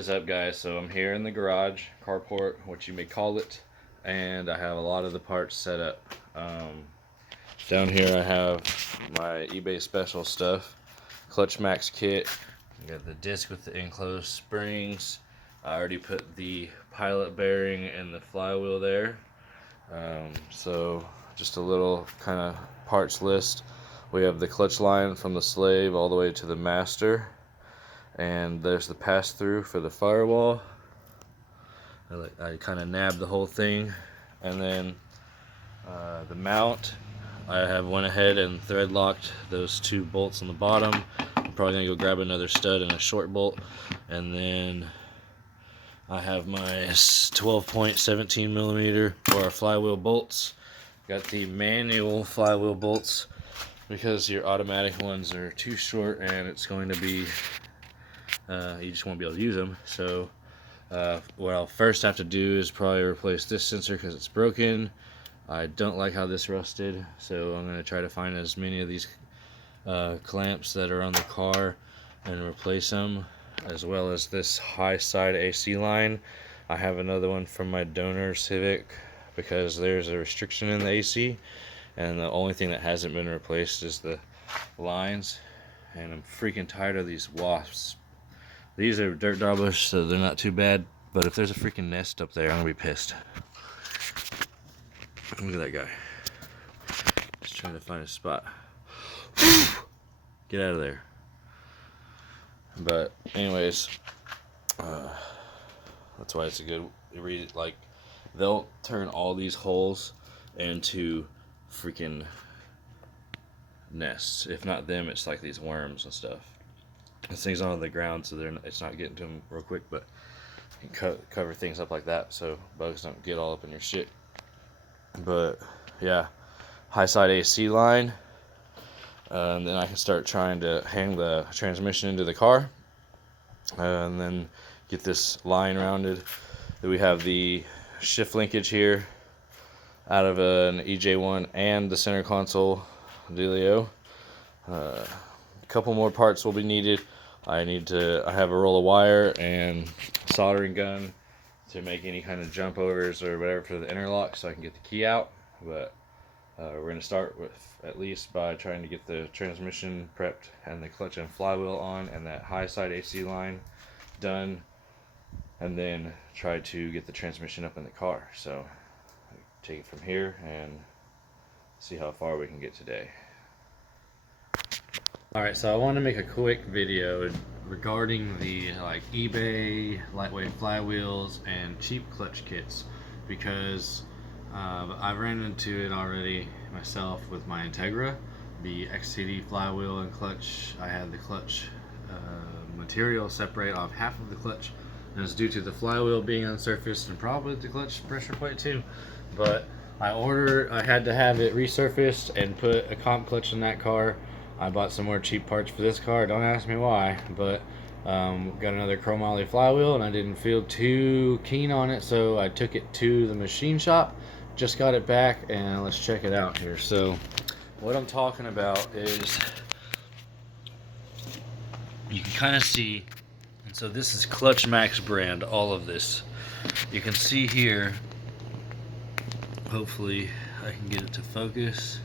is up, guys? So I'm here in the garage, carport, what you may call it, and I have a lot of the parts set up. Down here I have my eBay special stuff, Clutch Max kit. I got the disc with the enclosed springs. I already put the pilot bearing and the flywheel there. So just a little kind of parts list. We have the clutch line from the slave all the way to the master. And there's the pass-through for the firewall. I kind of nabbed the whole thing. And then the mount, I went ahead and thread locked those two bolts on the bottom. I'm probably going to go grab another stud and a short bolt. And then I have my 12.17 millimeter for our flywheel bolts. Got the manual flywheel bolts because your automatic ones are too short and it's going to be you just won't be able to use them. So what I'll first have to do is probably replace this sensor because it's broken. I don't like how this rusted, so I'm going to try to find as many of these clamps that are on the car and replace them, as well as this high side AC line. I have another one from my donor Civic because there's a restriction in the AC, and the only thing that hasn't been replaced is the lines, and I'm freaking tired of these wasps. These are dirt daublers, so they're not too bad, but if there's a freaking nest up there, I'm gonna be pissed. Look at that guy. Just trying to find a spot. Get out of there. But anyways, that's why it's a good read. Like, they'll turn all these holes into freaking nests. If not them, it's like these worms and stuff. This thing's on the ground, so it's not getting to them real quick, but you can cover things up like that so bugs don't get all up in your shit. But yeah, high side AC line, and then I can start trying to hang the transmission into the car, and then get this line rounded. Then we have the shift linkage here out of an EJ1 and the center console dealio. A couple more parts will be needed. I have a roll of wire and soldering gun to make any kind of jump overs or whatever for the interlock so I can get the key out. But we're going to start with at least by trying to get the transmission prepped and the clutch and flywheel on and that high side AC line done, and then try to get the transmission up in the car. So take it from here and see how far we can get today. Alright, so I want to make a quick video regarding the eBay lightweight flywheels and cheap clutch kits, because I've ran into it already myself with my Integra, the XCD flywheel and clutch. I had the clutch material separate off half of the clutch, and it's due to the flywheel being unsurfaced and probably the clutch pressure plate too. But I had to have it resurfaced and put a comp clutch in that car. I bought some more cheap parts for this car, don't ask me why, but got another chromoly flywheel and I didn't feel too keen on it, so I took it to the machine shop, just got it back, and let's check it out here. So what I'm talking about is, you can kind of see, and so this is Clutch Max brand, all of this. You can see here, hopefully I can get it to focus,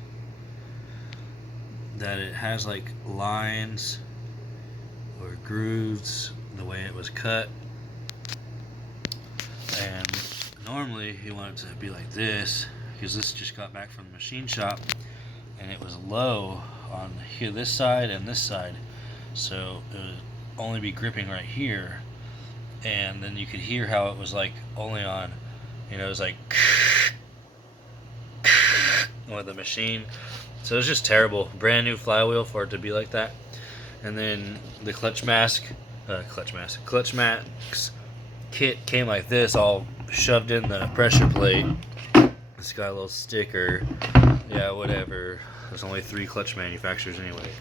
that it has like lines or grooves the way it was cut, and normally you want it to be like this because this just got back from the machine shop and it was low on here, this side and this side, so it would only be gripping right here, and then you could hear how it was like only on, it was like with the machine. So it was just terrible. Brand new flywheel for it to be like that. And then the Clutch Max kit came like this, all shoved in the pressure plate. It's got a little sticker. Yeah, whatever. There's only 3 clutch manufacturers anyway.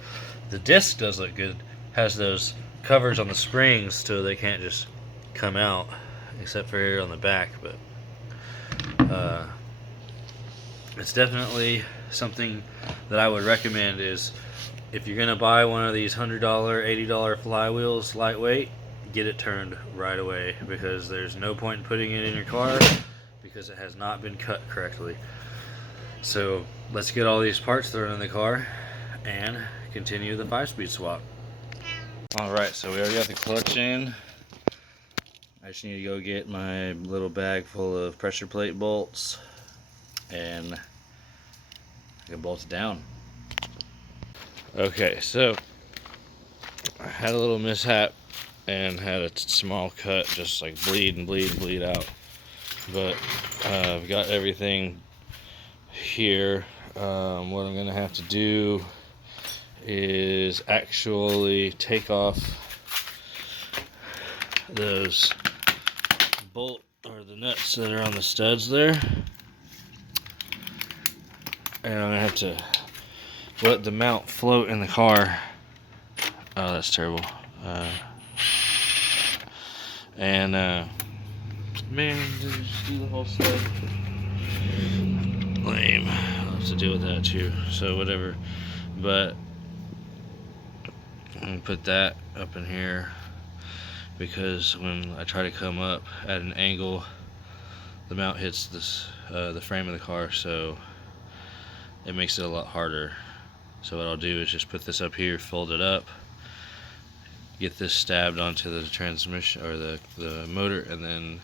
The disc does look good. Has those covers on the springs so they can't just come out, except for here on the back. But it's definitely something that I would recommend. Is if you're gonna buy one of these $100, $80 flywheels lightweight, get it turned right away, because there's no point in putting it in your car because it has not been cut correctly. So let's get all these parts thrown in the car and continue the 5-speed swap. Alright, so we already got the clutch in. I just need to go get my little bag full of pressure plate bolts and I can bolt it down. Okay, so I had a little mishap and had a small cut, just like bleed out. But I've got everything here. What I'm gonna have to do is actually take off those bolt or the nuts that are on the studs there, and I'm gonna have to let the mount float in the car. Oh, that's terrible. Man, just do the whole stud. Lame. I'll have to deal with that too. So whatever. But I'm gonna put that up in here because when I try to come up at an angle, the mount hits this the frame of the car, so it makes it a lot harder. So what I'll do is just put this up here, fold it up, get this stabbed onto the transmission or the motor, and then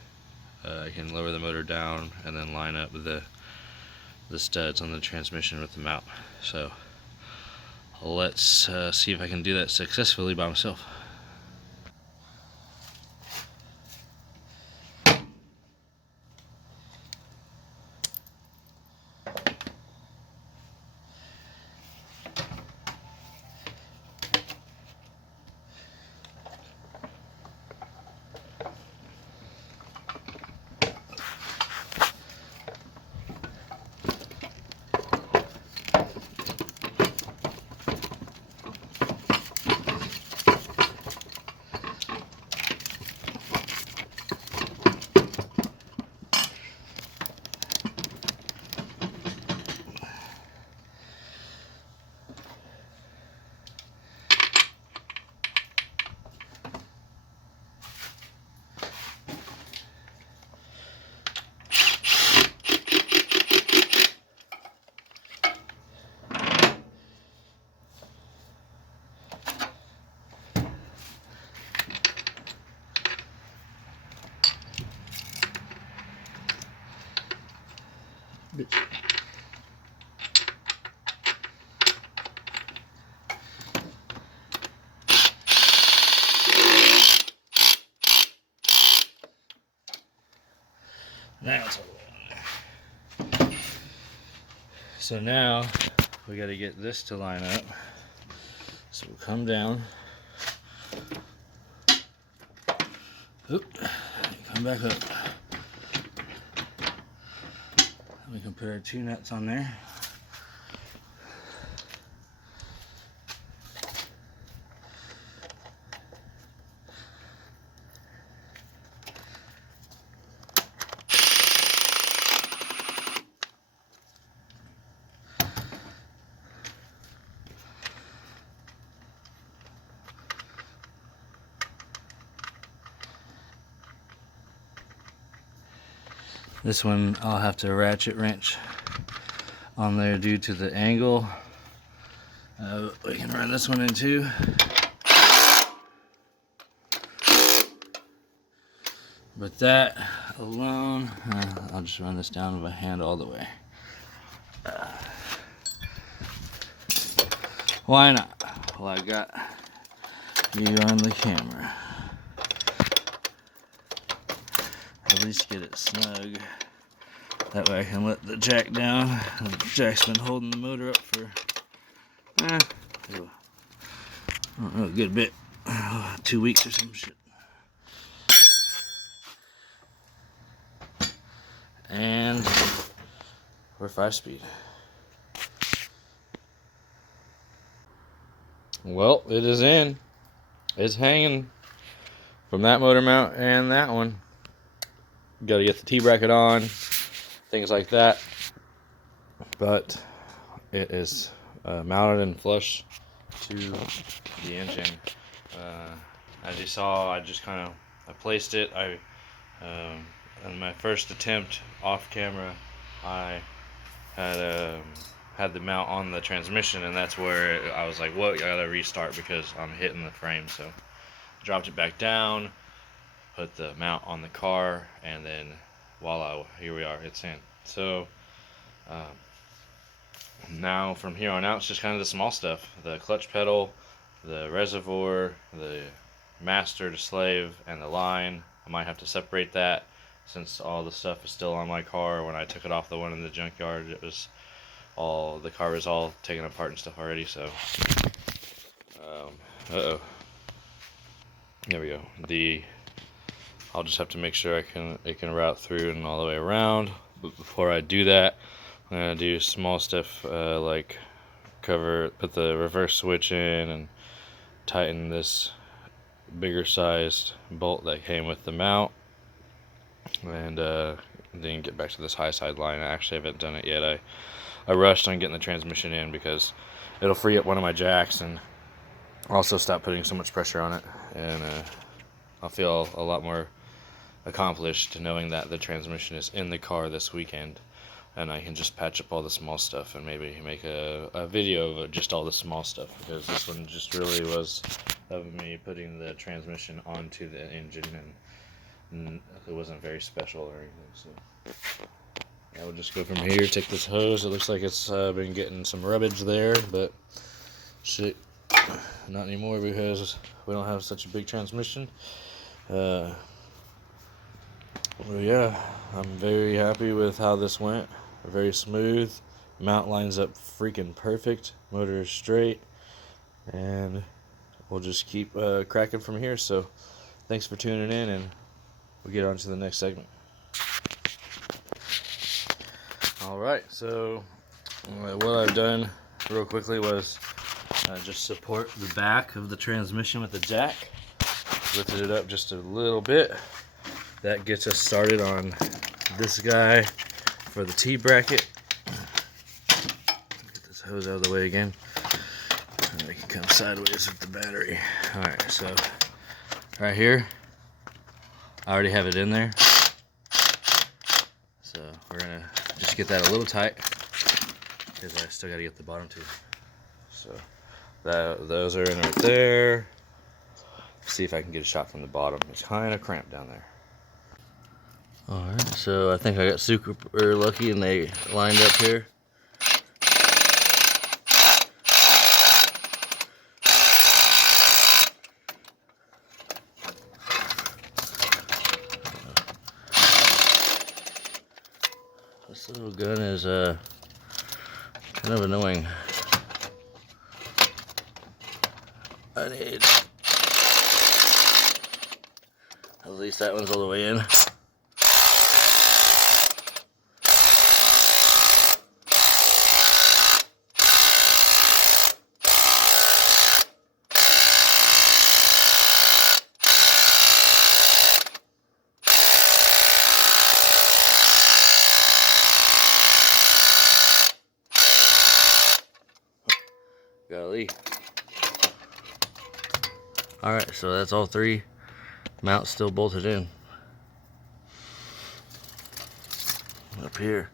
I can lower the motor down and then line up the studs on the transmission with the mount. So let's see if I can do that successfully by myself. That's a little. So now we got to get this to line up. So we'll come down. Oop, come back up. We can put our 2 nuts on there. This one I'll have to ratchet wrench on there due to the angle. We can run this one in too. But that alone, I'll just run this down by hand all the way. Why not? Well, I got you on the camera. At least get it snug. That way I can let the jack down. The jack's been holding the motor up for, I don't know, a good bit. 2 weeks or some shit. And we're 5-speed. Well, it is in. It's hanging from that motor mount and that one. Got to get the T-bracket on, things like that. But it is mounted and flush to the engine. as you saw, I placed it. In my first attempt off camera, I had the mount on the transmission, and that's where I was like, "Whoa, I gotta restart because I'm hitting the frame." So I dropped it back down, put the mount on the car, and then voila, here we are. It's in. So now from here on out, it's just kind of the small stuff: the clutch pedal, the reservoir, the master to slave, and the line. I might have to separate that since all the stuff is still on my car. When I took it off the one in the junkyard, the car was all taken apart and stuff already. So there we go. I'll just have to make sure it can route through and all the way around. But before I do that, I'm gonna do small stuff like put the reverse switch in and tighten this bigger sized bolt that came with the mount, and then get back to this high side line. I actually haven't done it yet. I rushed on getting the transmission in because it'll free up one of my jacks and also stop putting so much pressure on it, and I'll feel a lot more accomplished knowing that the transmission is in the car this weekend, and I can just patch up all the small stuff and maybe make a video of just all the small stuff, because this one just really was of me putting the transmission onto the engine, and it wasn't very special or anything. So I will just go from here, take this hose. It looks like it's been getting some rubbage there, but shit, not anymore because we don't have such a big transmission. Well, yeah, I'm very happy with how this went. Very smooth. Mount lines up freaking perfect. Motor is straight, and we'll just keep cracking from here. So thanks for tuning in, and we'll get on to the next segment. Alright, so what I've done real quickly was just support the back of the transmission with the jack. Lifted it up just a little bit. That gets us started on this guy for the T-bracket. Get this hose out of the way again. And we can come sideways with the battery. Alright, so right here, I already have it in there. So we're going to just get that a little tight, because I still got to get the bottom too. So those are in right there. See if I can get a shot from the bottom. It's kind of cramped down there. Alright, so I think I got super lucky and they lined up here. This little gun is kind of annoying. I need, at least that one's all the way in. Golly. Alright, so that's all three mounts still bolted in. Up here.